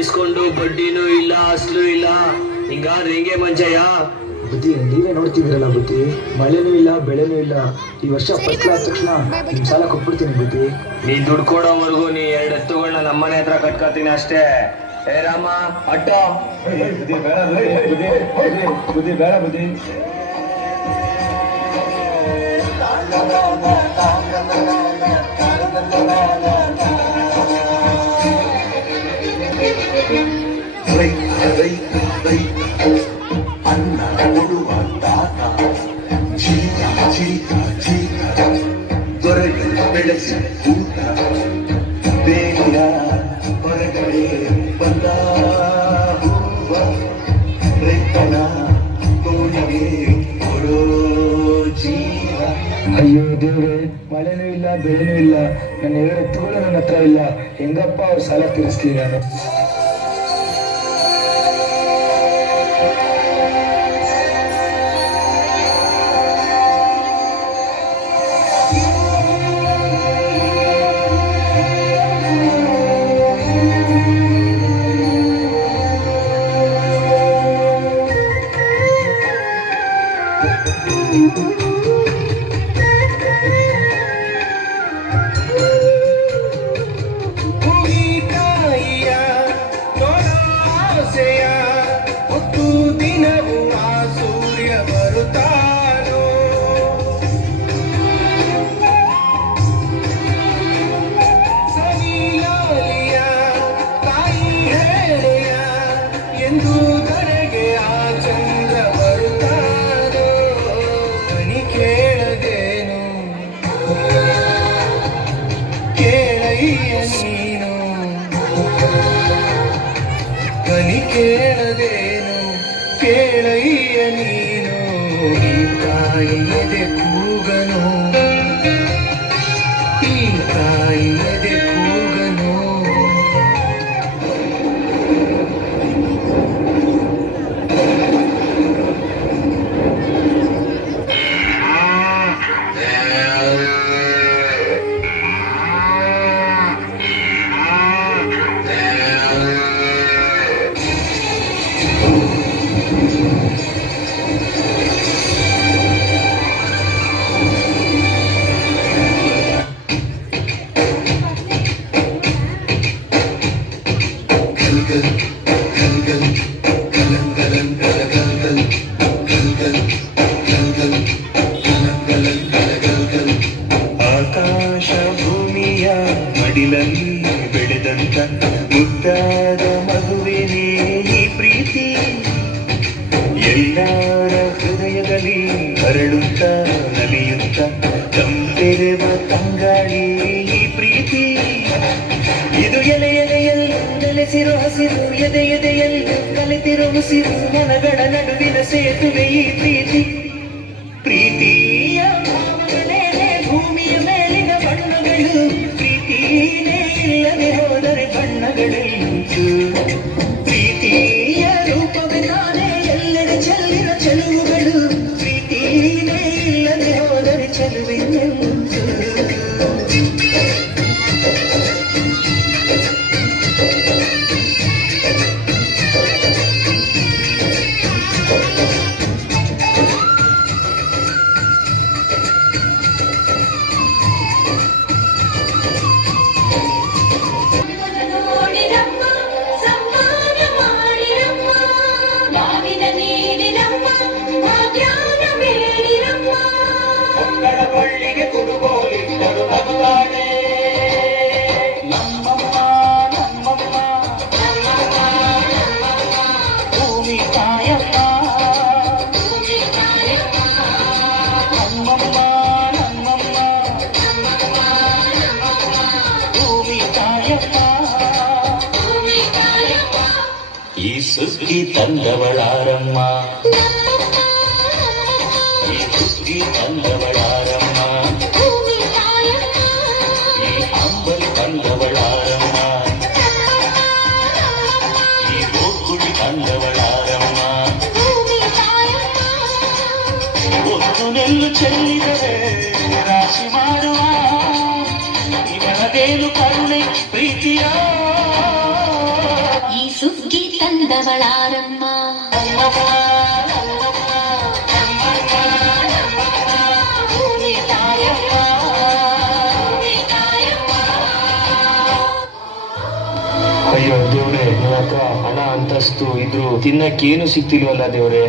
ಇಸ್ಕೊಂಡು ಬಡ್ಡಿನೂ ಇಲ್ಲ ಅಸ್ಲು ಇಲ್ಲ ಹಿಂಗಾದ್ರೆ ಹಿಂಗೆ ಮಂಜಯ್ಯ ಬುದ್ಧಿ ನೀವೇ ನೋಡ್ತಿದ್ದೀರಲ್ಲ ಬುದ್ಧಿ ಮಳೆನೂ ಇಲ್ಲ ಬೆಳೆನೂ ಇಲ್ಲ ಈ ವರ್ಷ ಫಸ್ಟ್ ಆದ ತಕ್ಷಣ ನಿಮ್ ಸಾಲ ಕೊಟ್ಬಿಡ್ತೀನಿ ಬುದ್ಧಿ ನೀ ದುಡ್ಡು ಕೊಡೋವರೆಗೂ ನೀ ಎರಡು ಎತ್ತುಗಳನ್ನ ನಮ್ಮನೆ ಹತ್ರ ಕಟ್ಕೊತೀನಿ ಅಷ್ಟೇ ಏ ರಾಮ ಅಟ್ಟೋ ಬುದ್ಧಿ ಬೇಡ ಬುದ್ಧಿ ರೈತ ರೈತ ರೈತ ಅನ್ನ ಕೊಡುವ ತಾತ ಜೀತ ಜೀತ ಜೀತ ದೊರೆಗಳು ಬೆಳೆಸಿ ಊಟ ಬೇಗ ಹೊರಗಡೆ ಬಂದ ರೈತನ ತೋಳಿಗೆ ಕೊಡೋ ಜೀವ ಅಯ್ಯೋ ದೇವ್ರೆ, ಮಳೆನೂ ಇಲ್ಲ, ಬೆಳೆನೂ ಇಲ್ಲ. ನನ್ನ ಎರಡು ಎತ್ತುಗಳು ನನ್ನ ಹತ್ರ ಇಲ್ಲ. ಹೆಂಗಪ್ಪ ಅವ್ರು ಸಾಲ ತೀರಿಸ್ಲಿ ನಾನು いでこがの Gracias. ಎದೆ ಎದೆಯಲ್ಲಿ ಕಲಿತಿರೋ ಉಸಿರು ಮನಗಳ ನಡುವಿನ ಸೇತುವೆ ಈ ಪ್ರೀತಿ. ಪ್ರೀತಿಯ ಭಾವಗಳೇನೆ ಭೂಮಿಯ ಮೇಲಿನ ಬಣ್ಣಗಳು. ಪ್ರೀತಿನೇ ಇಲ್ಲದೆ ಹೋದರೆ ಬಣ್ಣಗಳೆಂಚು ಸುಗ್ಗಿ ತಂದವಳಾರಮ್ಮ ಈ ಸುಗ್ಗಿ ತಂದವಳಾರಮ್ಮ ಈ ಅಂಬಲಿ ತಂದವಳಾರಮ್ಮ ಈ ಗೋಕುಳಿ ತಂದವಳಾರಮ್ಮ ಒಂದು ನೆಲ್ಲು ಚೆಲ್ಲಿದರೆ ರಾಶಿ ಮಾಡುವ ಇವನದೇನು ಕರುಣೆ ಅಯ್ಯೋ ದೇವ್ರೆ ಹತ್ರ ಹಣ ಅಂತಸ್ತು ಇದ್ರು ತಿನ್ನಕ್ಕೇನು ಸಿಕ್ತಿಲ್ವಲ್ಲ ದೇವ್ರೆ?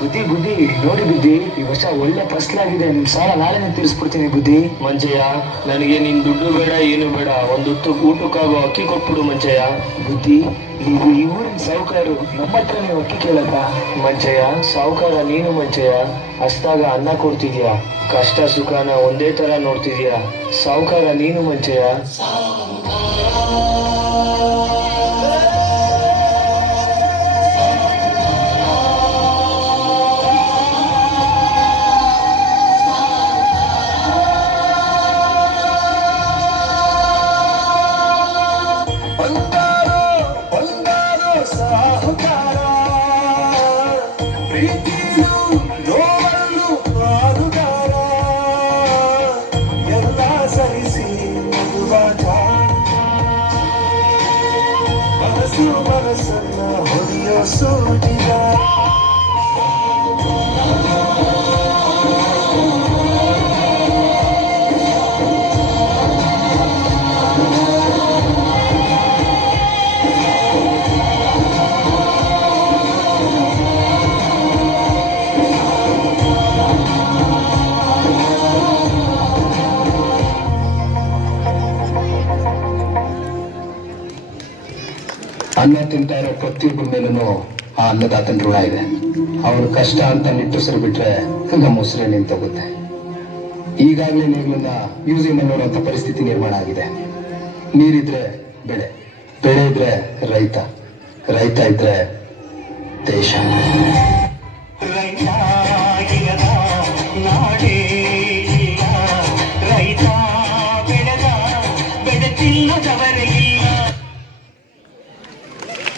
ಬುದ್ಧಿ ಬುದ್ಧಿ. ನೋಡಿ ಬುದ್ಧಿ ಈ ವರ್ಷ ಒಳ್ಳೆ ಫಸ್ಲಾಗಿದೆ ನಿಮ್ ಸಾಲ ನಾಳೆನೇ ತೀರಿಸ್ಬಿಡ್ತೀನಿ ಬುದ್ಧಿ. ಮಂಜಯ್ಯ ನನಗೆ ನಿನ್ ದುಡ್ಡು ಬೇಡ ಏನು ಬೇಡ. ಒಂದು ಹೊತ್ತು ಊಟಕ್ಕಾಗೋ ಅಕ್ಕಿ ಕೊಟ್ಬಿಡು ಮಂಜಯ್ಯ. ಬುದ್ಧಿ ನೀವು ಈ ಊರಿನ ಸಾಹುಕಾರರು ನಮ್ಮ ಹತ್ರ ನೀವು ಅಕ್ಕಿ ಕೇಳಕ್ಕ. ಮಂಚಯ್ಯ ಸಾವುಕಾರ ನೀನು ಮಂಚಯ್ಯ ಅಷ್ಟಾಗ ಅನ್ನ ಕೊಡ್ತಿದ್ಯಾ? ಕಷ್ಟ ಸುಖನ ಒಂದೇ ತರ ನೋಡ್ತಿದ್ಯಾ? ಸಾವುಕಾರ ನೀನು ಮಂಚಯ್ಯ so did I. ತಿಂತಾ ಇರೋ ಪ್ರತಿಯೊಬ್ಬರ ಮೇಲೂ ಆ ಅನ್ನದಾತನ ಋಣ ಇದೆ. ಅವ್ರ ಕಷ್ಟ ಅಂತ ನಿಟ್ಟುಸಿರು ಬಿಟ್ರೆ ನಮ್ಮ ಉಸಿರೇ ನಿಂತೋಗುತ್ತೆ. ಈಗಾಗಲೇ ನೀಗಳನ್ನ ಮ್ಯೂಸಿಯಂ ನೋಡುವಂತ ಪರಿಸ್ಥಿತಿ ನಿರ್ಮಾಣ ಆಗಿದೆ. ನೀರಿದ್ರೆ ಬೆಳೆ ಬೆಳೆ ಇದ್ರೆ ರೈತ ರೈತ ಇದ್ರೆ ದೇಶ.